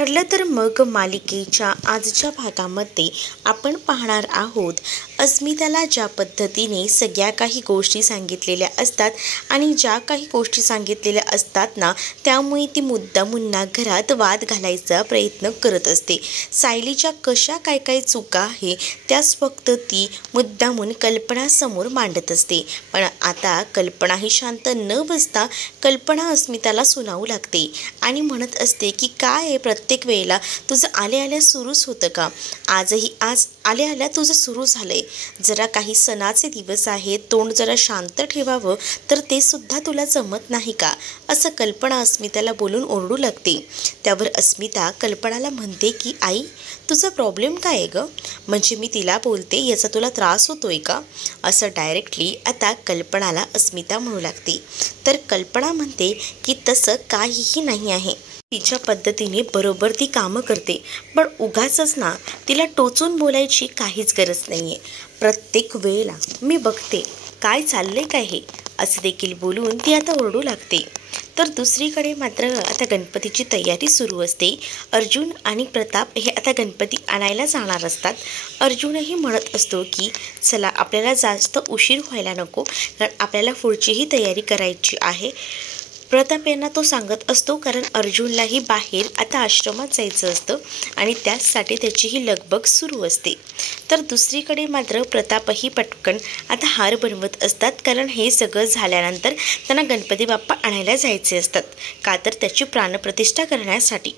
ठरलं तर मग मालिकेच्या आजच्या भागामध्ये आपण पाहणार आहोत अस्मिताला ज्या पद्धतीने सगळ्या काही गोष्टी सांगितलेल्या असतात आणि ज्या काही गोष्टी सांगितलेल्या असतात ना, त्यामुळे ती मुद्दामून घरात वाद घालायचा प्रयत्न करत असते. सायलीच्या कशा काय काय चुका आहे त्याच फक्त ती मुद्दामून कल्पनासमोर मांडत असते. पण आता कल्पना ही शांत न बसता कल्पना अस्मिताला सुनावू लागते आणि म्हणत असते की काय आहे, प्रत्येक वेळेला तुझं आल्या आल्या सुरूच होतं का? आज आल्या आल्या तुझं सुरू झालंय. जरा काही सणाचे दिवस आहेत, तोंड जरा शांत ठेवावं तर ते सुद्धा तुला जमत नाही का? असं कल्पना अस्मिताला बोलून ओरडू लागते. त्यावर अस्मिता कल्पनाला म्हणते की आई, तुझा प्रॉब्लेम काय आहे गं? म्हणजे मी तिला बोलते याचा तुला त्रास होतोय का? असं डायरेक्टली आता कल्पनाला अस्मिता म्हणू लागते. तर कल्पना म्हणते की तसं काहीही नाही आहे. तिच्या पद्धतीने बरोबर ती कामं करते, पण उगाचच ना तिला टोचून बोलायची काहीच गरज नाही आहे. प्रत्येक वेळेला मी बघते काय चाललंय काय हे, असं देखील बोलून ती आता ओरडू लागते. तर दुसरीकडे मात्र आता गणपतीची तयारी सुरू असते. अर्जुन आणि प्रताप हे आता गणपती आणायला जाणार असतात. अर्जुनही म्हणत असतो की चला आपल्याला जास्त उशीर व्हायला नको, कारण आपल्याला पुढचीही तयारी करायची आहे. प्रताप यांना तो सांगत असतो, कारण अर्जुनलाही बाहेर आता आश्रमात जायचं असतं आणि त्याचसाठी त्याचीही लगबग सुरू असते. तर दुसरीकडे मात्र प्रतापही पटकन आता हार बनवत असतात, कारण हे सगळं झाल्यानंतर त्यांना गणपती बाप्पा आणायला जायचे असतात, का तर त्याची प्राणप्रतिष्ठा करण्यासाठी.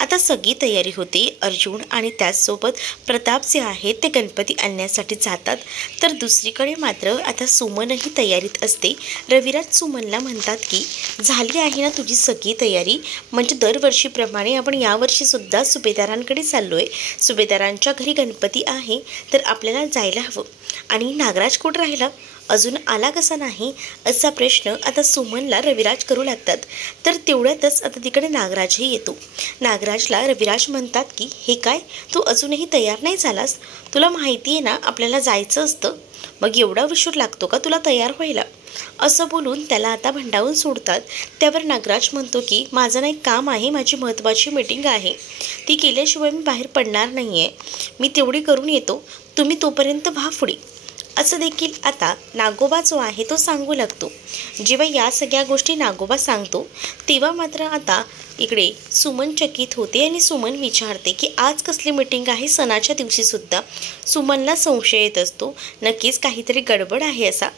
आता सगळी तयारी होते. अर्जुन आणि त्याचसोबत प्रताप जे आहेत ते गणपती आणण्यासाठी जातात. तर दुसरीकडे मात्र आता सुमनही तयारीत असते. रविराज सुमनला म्हणतात की झाली आहे ना तुझी सगळी तयारी, म्हणजे दरवर्षीप्रमाणे आपण यावर्षीसुद्धा सुभेदारांकडे चाललो आहे. सुभेदारांच्या घरी गणपती आहे तर आपल्याला जायला हवं. आणि नागराज कुठं राहिला, अजून आला कसा नाही, असा प्रश्न आता सुमनला रविराज करू लागतात. तर तेवढ्यातच आता तिकडे नागराजही येतो. नागराजला रविराज म्हणतात की हे काय, तू अजूनही तयार नाही झालास? तुला माहिती आहे ना आपल्याला जायचं असतं, मग एवढा उशीर लागतो का तुला तयार व्हायला? असं बोलून त्याला आता भंडावून सोडतात. त्यावर नागराज म्हणतो की माझं ना एक काम आहे, माझी महत्त्वाची मीटिंग आहे, ती केल्याशिवाय मी बाहेर पडणार नाही आहे. मी तेवढी करून येतो, तुम्ही तोपर्यंत व्हा पुढे. असं देखील आता नागोबा जो आहे तो सांगू लागतो. जेव्हा या सगळ्या गोष्टी नागोबा सांगतो तेव्हा मात्र आता इकडे सुमन चकित होते आणि सुमन विचारते की आज कसली मीटिंग आहे, सणाच्या दिवशीसुद्धा. सुमनला संशय येत असतो, नक्कीच काहीतरी गडबड आहे असा.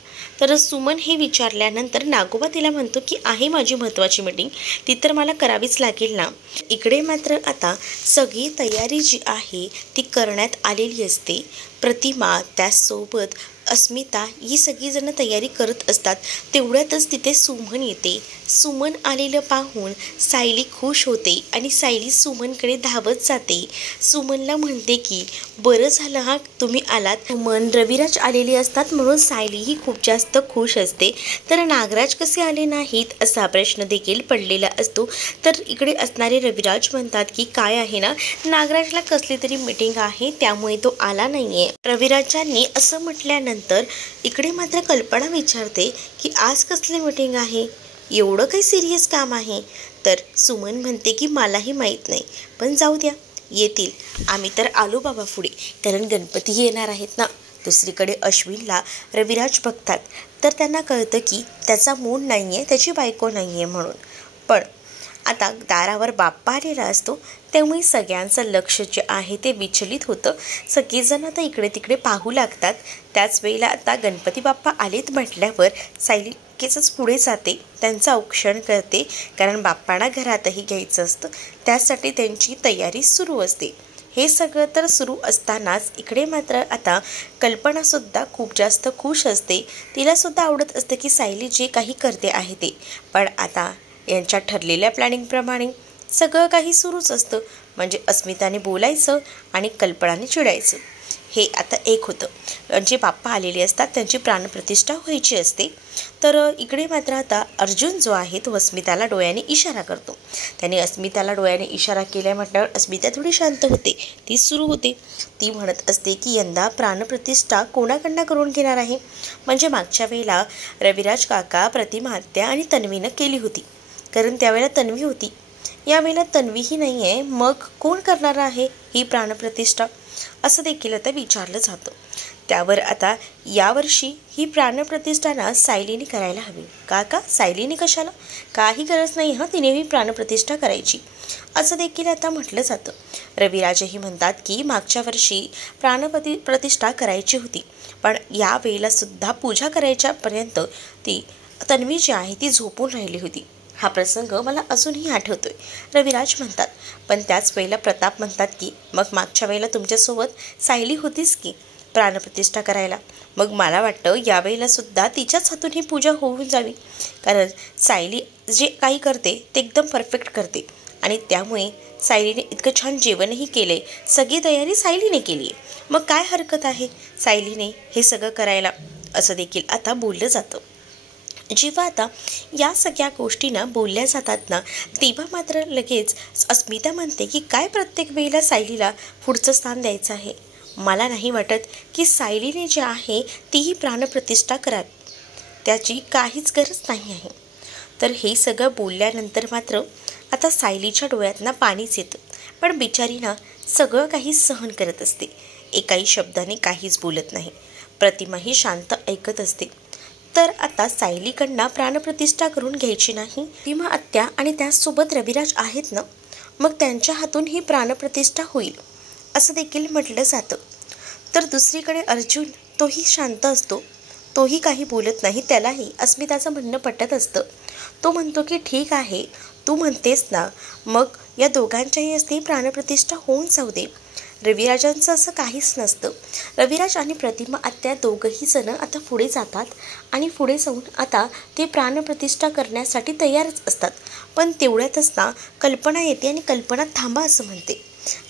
तर सुमन हे विचारल्यानंतर नागोबा तिला म्हणतो की आहे माझी महत्त्वाची मीटिंग, ती तर मला करावीच लागेल ना. इकडे मात्र आता सगळी तयारी जी आहे ती करण्यात आलेली असते. प्रतिमा त्याचसोबत अस्मिता ही सगळीजणं तयारी करत असतात. तेवढ्यातच तिथे सुमन येते. सुमन आलेलं पाहून सायली खुश होते आणि सायली सुमनकडे धावत जाते. सुमनला म्हणते की बरं झालं हा तुम्ही आलात. सुमन रविराज आलेले असतात म्हणून सायलीही खूप जास्त खुश असते. तर नागराज कसे आले नाहीत असा प्रश्न देखील पडलेला असतो. तर इकडे असणारे रविराज म्हणतात की काय आहे ना, नागराजला कसली तरी मीटिंग आहे त्यामुळे तो आला नाहीये. रविराजांनी असं म्हटल्यानंतर इकडे मात्र कल्पना विचारते की आज कसली मीटिंग आहे, एवढं काही सिरियस काम आहे? तर सुमन म्हणते की मलाही माहीत नाही, पण जाऊ द्या, येतील. आम्ही तर आलो बाबा पुढे, कारण गणपती येणार आहेत ना. दुसरीकडे अश्विनला रविराज बघतात तर त्यांना कळतं की त्याचा मूड नाही आहे, त्याची बायको नाही आहे म्हणून. पण आता दारावर बाप्पा आलेला असतो त्यामुळे सगळ्यांचं लक्ष जे आहे ते विचलित होतं. सगळेजण आता इकडे तिकडे पाहू लागतात. त्याच वेळेला आता गणपती बाप्पा आलेत म्हटल्यावर सायली केसच पुढे जाते, त्यांचं औक्षण करते, कारण बाप्पांना घरातही घ्यायचं असतं, त्यासाठी त्यांची तयारी सुरू असते. हे सगळं तर सुरू असतानाच इकडे मात्र आता कल्पनासुद्धा खूप जास्त खुश असते. तिलासुद्धा आवडत असतं की सायली जे काही करते आहे ते. पण आता यांच्या ठरलेल्या प्लॅनिंगप्रमाणे सगळं काही सुरूच असतं, म्हणजे अस्मिताने बोलायचं आणि कल्पनाने चिडायचं. हे आता एक होतं. जे बाप्पा आलेले असतात त्यांची प्राणप्रतिष्ठा व्हायची असते. तर इकडे मात्र आता अर्जुन जो आहे तो अस्मिताला डोळ्याने इशारा करतो. त्याने अस्मिताला डोळ्याने इशारा केल्या म्हटल्यावर अस्मिता थोडी शांत होते. ती सुरू होते. ती म्हणत असते की यंदा प्राणप्रतिष्ठा कोणाकडनं करून घेणार आहे? म्हणजे मागच्या वेळेला रविराज काका, प्रतिमा आत्या आणि तन्वीनं केली होती, कारण त्यावेळेला तन्वी होती. यावेळेला तन्वीही नाही आहे, मग कोण करणार आहे ही प्राणप्रतिष्ठा, असं देखील आता विचारलं जातं. त्यावर आता यावर्षी ही प्राणप्रतिष्ठा ना सायलीने करायला हवी. का सायलीने कशाला? काही गरज नाही हां तिने ही प्राणप्रतिष्ठा करायची, असं देखील आता म्हटलं जातं. रविराजही म्हणतात की मागच्या वर्षी प्रतिष्ठा करायची होती, पण या वेळेला सुद्धा पूजा करायच्यापर्यंत ती तन्वी जी आहे ती झोपून राहिली होती. हा प्रसंग मला अजूनही आठवतोय, रविराज म्हणतात. पण त्याच वेळेला प्रताप म्हणतात की मग मागच्या वेळेला तुमच्यासोबत सायली होतीच की प्राणप्रतिष्ठा करायला, मग मला वाटतं यावेळेला सुद्धा तिच्याच हातून ही पूजा होऊन जावी, कारण सायली जे काही करते ते एकदम परफेक्ट करते आणि त्यामुळे सायलीने इतकं छान जेवणही केले, सगळी तयारी सायलीने केली आहे, मग काय हरकत आहे सायलीने हे सगळं करायला, असं देखील आता बोललं जातं. जेव्हा आता या सगळ्या गोष्टींना बोलल्या जातात ना, तेव्हा मात्र लगेच अस्मिता म्हणते की काय प्रत्येक वेळेला सायलीला पुढचं स्थान द्यायचं आहे. मला नाही वाटत की सायलीने जे आहे तीही प्राणप्रतिष्ठा करावी, त्याची काहीच गरज नाही आहे. तर हे सगळं बोलल्यानंतर मात्र आता सायलीच्या डोळ्यातनं पाणीच येतं, पण बिचारीना सगळं काही सहन करत असते, एकाही शब्दाने काहीच बोलत नाही. प्रतिमाही शांत ऐकत असते. तर आता सायलीकडनं प्राणप्रतिष्ठा करून घ्यायची नाही. भीमा आत्या आणि त्याचसोबत रविराज आहेत ना, मग त्यांच्या हातून ही प्राणप्रतिष्ठा होईल, असं देखील म्हटलं जातं. तर दुसरीकडे अर्जुन, तोही शांत असतो, तोही काही बोलत नाही. त्यालाही अस्मिताचं म्हणणं पटत असतं. तो म्हणतो की ठीक आहे, तू म्हणतेस ना, मग या दोघांच्याही असते प्राणप्रतिष्ठा होऊन जाऊ दे. रविराजांचं असं काहीच नसतं. रविराज आणि प्रतिमा आत्या दोघंही जण आता पुढे जातात आणि पुढे जाऊन आता ते प्राणप्रतिष्ठा करण्यासाठी तयारच असतात. पण तेवढ्यातच ना कल्पना येते आणि कल्पना थांबा असं म्हणते.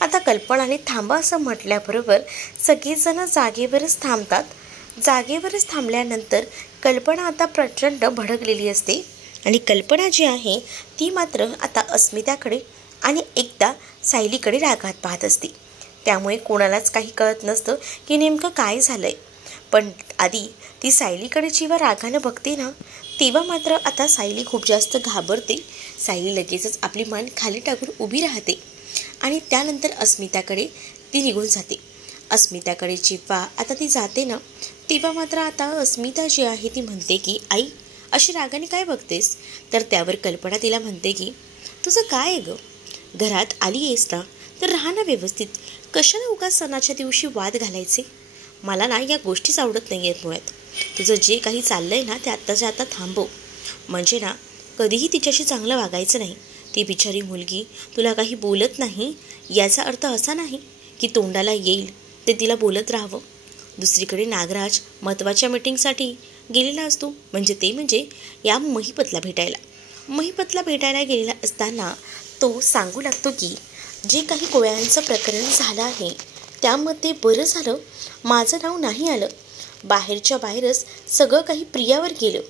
आता कल्पनाने थांबा असं म्हटल्याबरोबर सगळेजण जागेवरच थांबतात. जागेवरच थांबल्यानंतर कल्पना आता प्रचंड भडकलेली असते आणि कल्पना जी आहे ती मात्र आता अस्मिताकडे आणि एकदा सायलीकडे रागात पाहत असते. त्यामुळे कोणालाच काही कळत नसतं की नेमकं काय झालंय. पण आधी ती सायलीकडे जेव्हा रागानं बघते ना, तेव्हा मात्र आता सायली खूप जास्त घाबरते. सायली लगेचच आपली मान खाली टाकून उभी राहते आणि त्यानंतर अस्मिताकडे ती निघून जाते. अस्मिताकडे जेव्हा आता ती जाते ना, तेव्हा मात्र आता अस्मिता जी आहे ती म्हणते की आई, अशी रागाने काय बघतेस? तर त्यावर कल्पना तिला म्हणते की तुझं काय आहे गं, घरात आली आहेस ना तर राहा ना व्यवस्थित, कशाला उगाच सणाच्या दिवशी वाद घालायचे. मला ना या गोष्टीच आवडत नाही आहेत मुळात. तुझं जे काही चाललंय ना ते आत्ताच्या आता थांबव. म्हणजे ना कधीही तिच्याशी चांगलं वागायचं नाही. ती बिचारी मुलगी तुला काही बोलत नाही याचा अर्थ असा नाही की तोंडाला येईल ते तिला बोलत राहावं. दुसरीकडे नागराज महत्त्वाच्या मीटिंगसाठी गेलेला असतो, म्हणजे या महिपतला भेटायला गेलेला असताना तो सांगू लागतो की जे काही कोळ्यांचं प्रकरण झालं आहे त्यामध्ये बरं झालं माझं नाव नाही आलं, बाहेरच्या बाहेरच सगळं काही प्रियावर गेलं,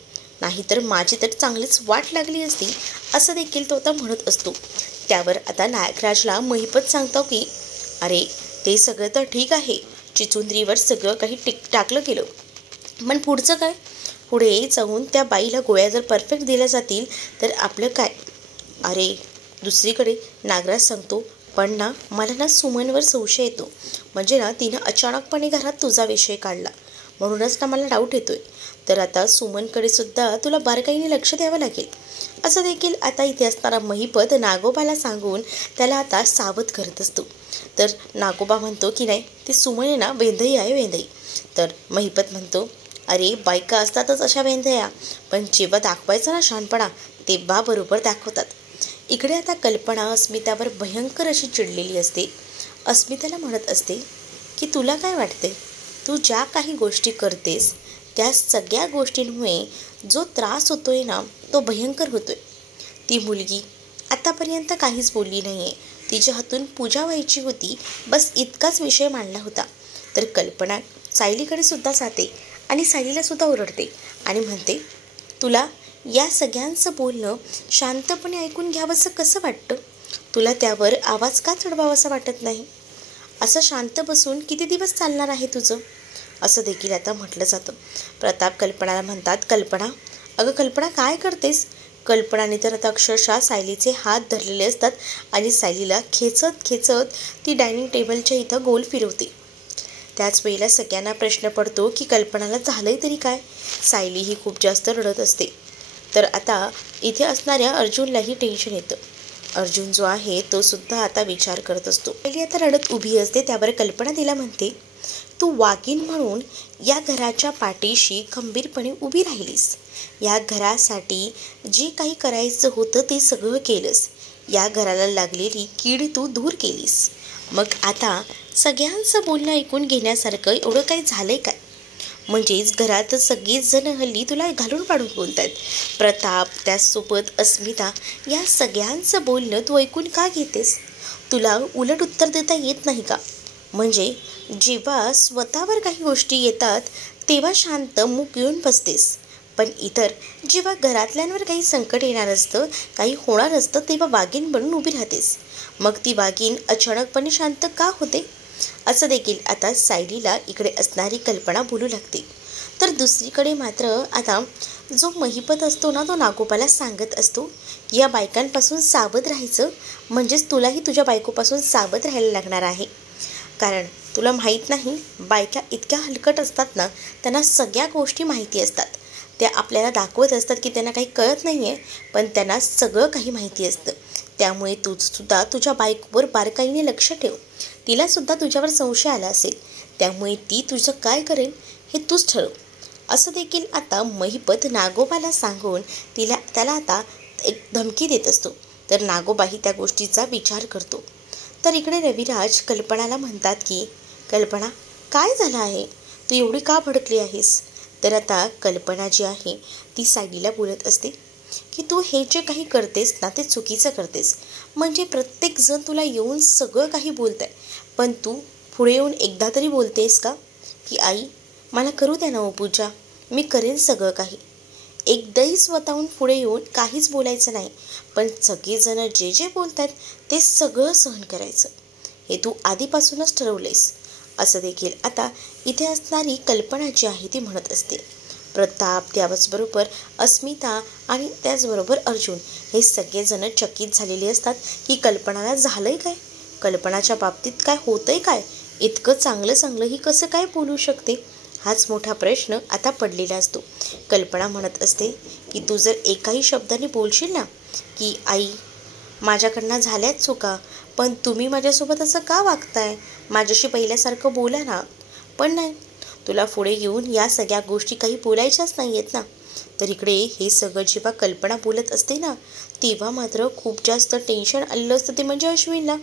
नाहीतर माझी तर चांगलीच वाट लागली असती, असं देखील तो आता म्हणत असतो. त्यावर आता नागराजला महिपत सांगतो की अरे ते सगळं तर ठीक आहे, चिचुंद्रीवर सगळं काही टाकलं गेलं, पण पुढचं काय? पुढे जाऊन त्या बाईला गोळ्या जर परफेक्ट दिल्या जातील तर आपलं काय? अरे दुसरीकडे नागराज सांगतो, पण ना मला ना सुमनवर संशय येतो, म्हणजे ना तिनं अचानकपणे घरात तुझा विषय काढला म्हणूनच ना मला डाऊट येतोय. तर आता सुमनकडे सुद्धा तुला बारकाईने लक्ष द्यावं लागेल, असं देखील आता इथे असणारा महिपत नागोबाला सांगून त्याला आता सावध करत असतो. तर नागोबा म्हणतो की नाही ती सुमन आहे ना वेंधई आहे वेंधई. तर महिपत म्हणतो अरे बायका असतातच अशा वेंधया, पण जेव्हा दाखवायचं ना शहाणपणा तेव्हा बरोबर दाखवतात. इकडे आता कल्पना अस्मितावर भयंकर अशी चिडलेली असते. अस्मिताला म्हणत असते की तुला काय वाटते, तू ज्या काही गोष्टी करतेस त्या सगळ्या गोष्टींमुळे जो त्रास होतोय ना तो भयंकर होतोय. ती मुलगी आतापर्यंत काहीच बोलली नाही आहे, तिच्या हातून पूजा व्हायची होती, बस इतकाच विषय मांडला होता. तर कल्पना सायलीकडे सुद्धा जाते आणि सायलीला सुद्धा ओरडते आणि म्हणते तुला या सगळ्यांचं बोलणं शांतपणे ऐकून घ्यावंसं कसं वाटतं, तुला त्यावर आवाज का चढवावासा वाटत नाही, असं शांत बसून किती दिवस चालणार आहे तुझं, असं देखील आता म्हटलं जातं. प्रताप कल्पनाला म्हणतात कल्पना, अगं कल्पना काय करतेस, कल्पनाने तर आता अक्षरशः सायलीचे हात धरलेले असतात आणि सायलीला खेचत खेचत ती डायनिंग टेबलच्या इथं गोल फिरवते. त्याच वेळेला सगळ्यांना प्रश्न पडतो की कल्पनाला झालंय तरी काय. सायली ही खूप जास्त रडत असते. तर आता इथे असणाऱ्या अर्जुनलाही टेन्शन येतं. अर्जुन जो आहे तो सुद्धा आता विचार करत असतो. सायली आता रडत उभी असते. त्यावर कल्पना तिला म्हणते, तू वाघीण म्हणून या घराच्या पाठीशी खंबीरपणे उभी राहिलीस. या घरासाठी जे काही करायचं होतं ते सगळं केलंस. या घराला लागलेली कीड तू दूर केलीस. मग आता सगळ्यांचं बोलणं ऐकून घेण्यासारखं एवढं काही झालंय काय? म्हणजेच घरात सगळीच जण हल्ली तुला घालून पाडून बोलत आहेत. प्रताप, त्याचसोबत अस्मिता, या सगळ्यांचं बोलणं तू ऐकून का घेतेस? तुला उलट उत्तर देता येत नाही का? म्हणजे जेव्हा स्वतःवर काही गोष्टी येतात तेव्हा शांत मूक येऊन बसतेस, पण इतर जेव्हा घरातल्यांवर काही संकट येणार असतं, काही होणार असतं, तेव्हा वाघीण बनून उभी राहतेस. मग ती वाघीण अचानकपणे शांत का होते? असं देखील आता सायलीला इकडे असणारी कल्पना बोलू लागते. तर दुसरीकडे मात्र आता जो महिपत असतो ना, तो नागोबाला सांगत असतो, या बायकांपासून सावध राहायचं. म्हणजेच तुलाही तुझ्या बायकोपासून सावध राहायला लागणार आहे. कारण तुला माहीत नाही, बायका इतक्या हलकट असतात ना, त्यांना सगळ्या गोष्टी माहिती असतात. त्या आपल्याला दाखवत असतात की त्यांना काही कळत नाही आहे, पण त्यांना सगळं काही माहिती असतं. त्यामुळे तूसुद्धा तुझ्या बायकोवर बारकाईने लक्ष ठेव. तिलासुद्धा तुझ्यावर संशय आला असेल, त्यामुळे ती तुझं काय करेल हे तूच ठरव. असं देखील आता महिपत नागोबाला सांगून त्याला आता एक धमकी देत असतो. तर नागोबाही त्या गोष्टीचा विचार करतो. तर इकडे रविराज कल्पनाला म्हणतात की, कल्पना काय झालं आहे? तू एवढी का भडकली आहेस? तर आता कल्पना जी आहे ती सायलीला बोलत असते की तू हे जे काही करतेस ना, ते चुकीचं करतेस. म्हणजे प्रत्येकजण तुला येऊन सगळं काही बोलत आहे, पण तू पुढे येऊन एकदा तरी बोलतेस का की आई मला करू द्या ना पूजा, मी करेन सगळं काही. एकदाही स्वतःहून पुढे येऊन काहीच बोलायचं नाही, पण सगळेजण जे जे बोलत आहेत ते सगळं सहन करायचं. हे तू आधीपासूनच ठरवलेस. असं देखील आता इथे असणारी कल्पना जी आहे ती म्हणत असते. प्रताप, त्याचबरोबर अस्मिता आणि त्याचबरोबर अर्जुन हे सगळेजण चकित झालेले असतात की कल्पनाला झालंय काय, कल्पनाच्या बाबतीत काय होतंय काय, इतकं चांगलं ही कसं काय बोलू शकते, हाच मोठा प्रश्न आता पडलेला असतो. कल्पना म्हणत असते की तू जर एकाही शब्दाने बोलशील ना की आई माझ्याकडनं झाल्याच चुका, पण तुम्ही माझ्यासोबत असं का वागताय, माझ्याशी पहिल्यासारखं बोला ना. पण नाही, तुला पुढे येऊन या सगळ्या गोष्टी काही बोलायच्याच नाही आहेत ना. तर इकडे हे सगळं जेव्हा कल्पना बोलत असते ना, तेव्हा मात्र खूप जास्त टेन्शन आलेलं असतं. ते म्हणजे अश्विनला.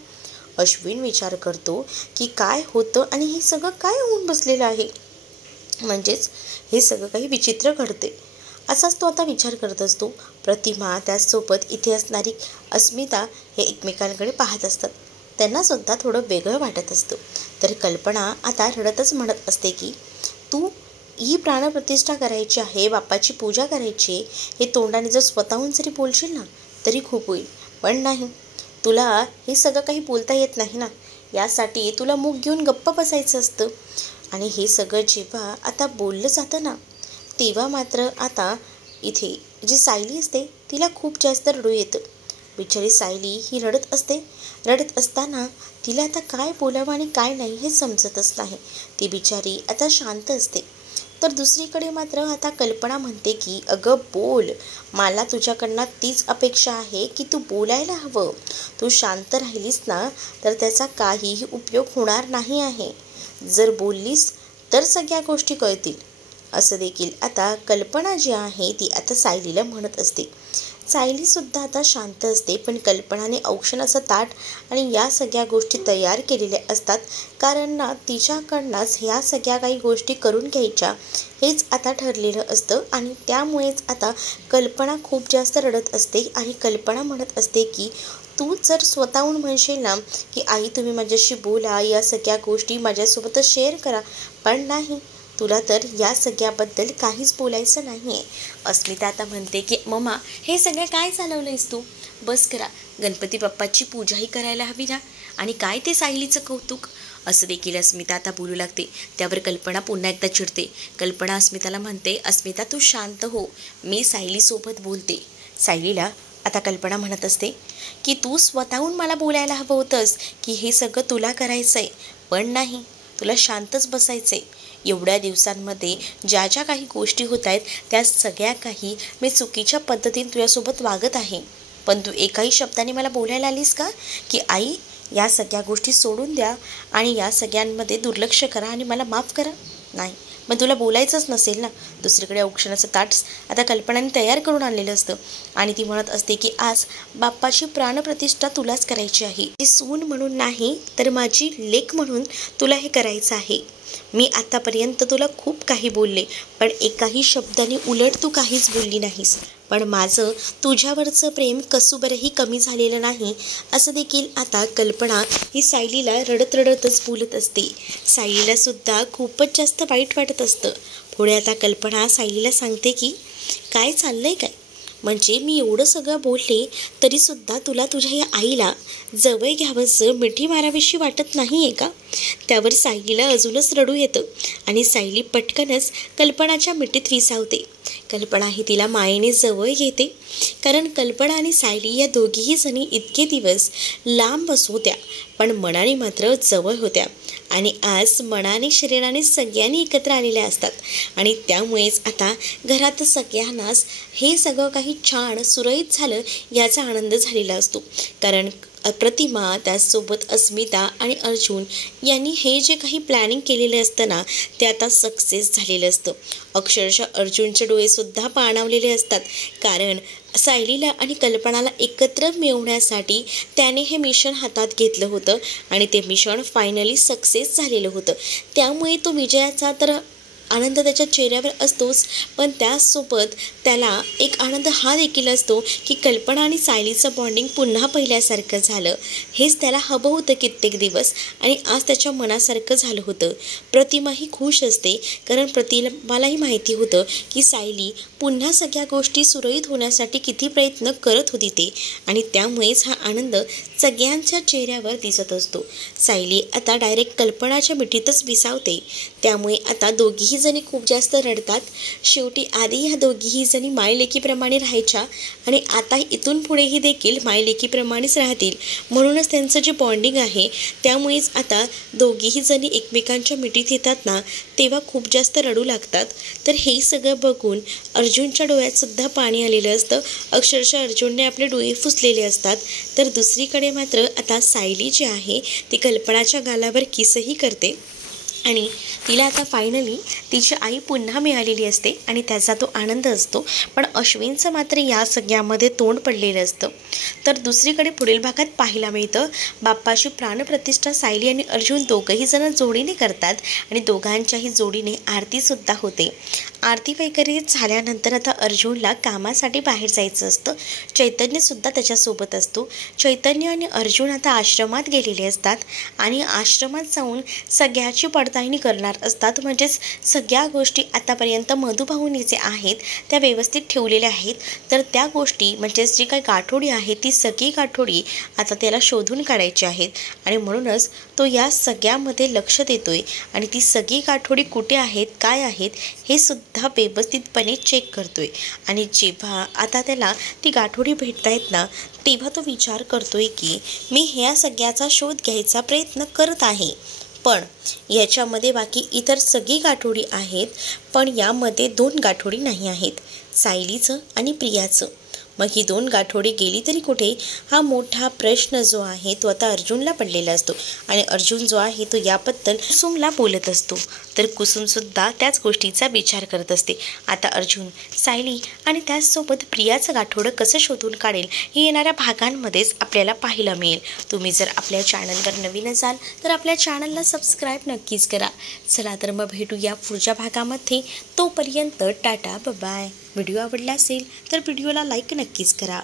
अश्विन विचार करतो की काय होतं आणि हे सगळं काय होऊन बसलेलं आहे. म्हणजेच हे सगळं काही विचित्र घडते असाच तो आता विचार करत असतो. प्रतिमा, त्याचसोबत इथे असणारी अस्मिता हे एकमेकांकडे पाहत असतात. त्यांनासुद्धा थोडं वेगळं वाटत असतं. तर कल्पना आता रडतच म्हणत असते की तू ही प्राणप्रतिष्ठा करायची आहे, बाप्पाची पूजा करायची, हे तोंडाने जर स्वतःहून जरी बोलशील ना तरी खूप होईल. पण नाही, तुला हे सगळं काही बोलता येत नाही ना, यासाठी तुला मूग घेऊन गप्प बसायचं असतं. आणि हे सगळं जेव्हा आता बोललं जातं ना, तेव्हा मात्र आता इथे जी सायली असते तिला खूप जास्त रडू येतं. बिचारी सायली ही रडत असते. रडत असताना तिला आता काय बोलावं आणि काय नाही हे समजतच नाही. ती बिचारी आता शांत असते. तर दुसरीकडे मात्र आता कल्पना म्हणते की अगं बोल, मला तुझ्याकडनं तीच अपेक्षा आहे की तू बोलायला हवं. तू शांत राहिलीस ना तर त्याचा काहीही उपयोग होणार नाही आहे. जर बोललीस तर सगळ्या गोष्टी कळतील. असं देखील आता कल्पना जी आहे ती आता सायलीला म्हणत असते. सायलीसुद्धा आता शांत असते, पण कल्पनाने औक्षण असं ताट आणि या सगळ्या गोष्टी तयार केलेल्या असतात. कारण ना तिच्याकडनंच ह्या सगळ्या काही गोष्टी करून घ्यायच्या हेच आता ठरलेलं असतं. आणि त्यामुळेच आता कल्पना खूप जास्त रडत असते आणि कल्पना म्हणत असते की तू जर स्वतःहून म्हणशील ना की आई तुम्ही माझ्याशी बोला, या सगळ्या गोष्टी माझ्यासोबतच शेअर करा, पण नाही, तुला तर या सगळ्याबद्दल काहीच बोलायचं नाही आहे. अस्मिता आता म्हणते की मम्मा हे सगळं काय चालवलंयस तू, बस करा, गणपती बाप्पाची पूजाही करायला हवी ना, आणि काय ते सायलीचं कौतुक. असं देखील अस्मिता आता बोलू लागते. त्यावर कल्पना पुन्हा एकदा चिडते. कल्पना अस्मिताला म्हणते, अस्मिता तू शांत हो, मी सायलीसोबत बोलते. सायलीला आता कल्पना म्हणत असते की तू स्वतःहून मला बोलायला हवं होतंस की हे सगळं तुला करायचं आहे, पण नाही, तुला शांतच बसायचं आहे. एवढ्या दिवसांमध्ये ज्या ज्या काही गोष्टी होत आहेत त्या सगळ्या काही मी चुकीच्या पद्धतीने तुझ्यासोबत वागत आहे, पण तू एकाही शब्दाने मला बोलायला आलीस का की आई या सगळ्या गोष्टी सोडून द्या आणि या सगळ्यांमध्ये दुर्लक्ष करा आणि मला माफ करा? नाही, मग तुला बोलायचंच नसेल ना. दुसरीकडे औक्षणाचं ताट आता कल्पनाने तयार करून आणलेलं असतं आणि ती म्हणत असते की आज बाप्पाची प्राणप्रतिष्ठा तुलाच करायची आहे. ती सून म्हणून नाही तर माझी लेक म्हणून तुला हे करायचं आहे. मी आतापर्यंत तुला खूप काही बोलले, पण एकाही शब्दाने उलट तू काहीच बोलली नाहीस. पण माझं तुझ्यावरचं प्रेम कसुबरही कमी झालेलं नाही असं देखील आता कल्पना ही सायलीला रडत रडतच बोलत असते. सायलीला सुद्धा खूपच जास्त वाईट वाटत असतं. पुढे आता कल्पना सायलीला सांगते की काय चाललंय काय, म्हणजे मी एवढं सगळं बोलले तरीसुद्धा तुला तुझ्या या आईला जवळ घ्यावंसं मिठी मारावीशी वाटत नाही आहे का? त्यावर सायलीला अजूनच रडू येतं आणि सायली पटकनच कल्पनाच्या मिठीत विसावते. कल्पना ही तिला मायेने जवळ घेते, कारण कल्पना आणि सायली या दोघीही जणी इतके दिवस लांब होत्या पण मनाने मात्र जवळ होत्या आणि आज मनाने शरीराने सगळ्यांनी एकत्र आलेल्या असतात आणि त्यामुळेच आता घरात सगळ्यांनाच हे सगळं काही छान सुरळीत झालं याचा आनंद झालेला असतो. कारण प्रतिमा त्याचसोबत अस्मिता आणि अर्जुन यांनी हे जे काही प्लॅनिंग केलेलं असतं ना ते आता सक्सेस झालेलं असतं. अक्षरशः अर्जुनचे डोळेसुद्धा पाणावलेले असतात, कारण सायलीला आणि कल्पनाला एकत्र मिळवण्यासाठी त्याने हे मिशन हातात घेतलं होतं आणि ते मिशन फायनली सक्सेस झालेलं होतं. त्यामुळे तो विजयाचा तर आनंद त्याच्या चेहऱ्यावर असतोच, पण त्याचसोबत त्याला एक आनंद हा देखील असतो की कल्पना आणि सायलीचं बॉन्डिंग पुन्हा पहिल्यासारखं झालं. हेच त्याला हवं होतं कित्येक दिवस आणि आज त्याच्या मनासारखं झालं होतं. प्रतिमाही खुश असते, कारण प्रतिमालाही माहिती होतं की सायली पुन्हा सगळ्या गोष्टी सुरळीत होण्यासाठी किती प्रयत्न करत होती ते, आणि त्यामुळेच हा आनंद सगळ्यांच्या चेहऱ्यावर दिसत असतो. सायली आता डायरेक्ट कल्पनाच्या मिठीतच विसावते, त्यामुळे आता दोघीही जणी खूप जास्त रडतात. शेवटी आधी ह्या दोघीही जणी मायलेकीप्रमाणे राहायच्या आणि आता इथून पुढेही देखील मायलेकीप्रमाणेच राहतील, म्हणूनच त्यांचं जे बॉन्डिंग आहे त्यामुळेच आता दोघीही जणी एकमेकांच्या मिठीत येतात ना तेव्हा खूप जास्त रडू लागतात. तर हे सगळं बघून अर्जुनच्या डोळ्यात सुद्धा पाणी आलेलं असतं. अक्षरशः अर्जुनने आपले डोळे फुसलेले असतात. तर दुसरीकडे मात्र आता सायली जी आहे ती कल्पनाच्या गालावर किसही करते आणि तिला आता फायनली तिची आई पुन्हा मिळालेली असते आणि त्याचा तो आनंद असतो. पण अश्विनचं मात्र या सगळ्यामध्ये तोंड पडलेलं असतं. तर दुसरीकडे पुढील भागात पाहायला मिळतं बाप्पाची प्राणप्रतिष्ठा सायली आणि अर्जुन दोघंही जण जोडीने करतात आणि दोघांच्याही जोडीने आरतीसुद्धा होते. आरती वगैरे झाल्यानंतर आता अर्जुनला कामासाठी बाहेर जायचं असतं. चैतन्यसुद्धा त्याच्यासोबत असतो. चैतन्य आणि अर्जुन आता आश्रमात गेलेले असतात आणि आश्रमात जाऊन सगळ्याची पडताळणी करणार असतात. म्हणजेच सगळ्या गोष्टी आतापर्यंत मधुभाऊनी जे आहेत त्या व्यवस्थित ठेवलेल्या आहेत. तर त्या गोष्टी म्हणजेच जी काही गाठोडी आहे ती सगळी गाठोडी आता त्याला शोधून काढायची आहेत आणि म्हणूनच तो या सगळ्यामध्ये लक्ष देतोय आणि ती सगळी गाठोडी कुठे आहेत, काय आहेत हे सुद्धा व्यवस्थितपणे चेक करतोय. आणि जेव्हा आता त्याला ती गाठोडी भेटतायत ना तेव्हा तो विचार करतोय की मी ह्या सगळ्याचा शोध घ्यायचा प्रयत्न करत आहे, पण याच्यामध्ये बाकी इतर सगळी गाठोडी आहेत, पण यामध्ये 2 गाठोडी नाही आहेत, सायलीचं आणि प्रियाचं. मग ही 2 गाठोडी गेली तरी कुठे, हा मोठा प्रश्न जो आहे तो आता अर्जुनला पडलेला असतो आणि अर्जुन जो आहे तो याबद्दल कुसुमला बोलत असतो. तर कुसुमसुद्धा त्याच गोष्टीचा विचार करत असते. आता अर्जुन सायली आणि त्याचसोबत प्रियाचं गाठोडं कसं शोधून काढेल हे येणाऱ्या भागांमध्येच आपल्याला पाहायला मिळेल. तुम्ही जर आपल्या चॅनलवर नवीन असाल तर आपल्या चॅनलला सबस्क्राईब नक्कीच करा. चला तर मग भेटूया पुढच्या भागामध्ये. तोपर्यंत टाटा बाय. व्हिडिओ आवडला असेल तर व्हिडिओला लाईक नक्कीच करा.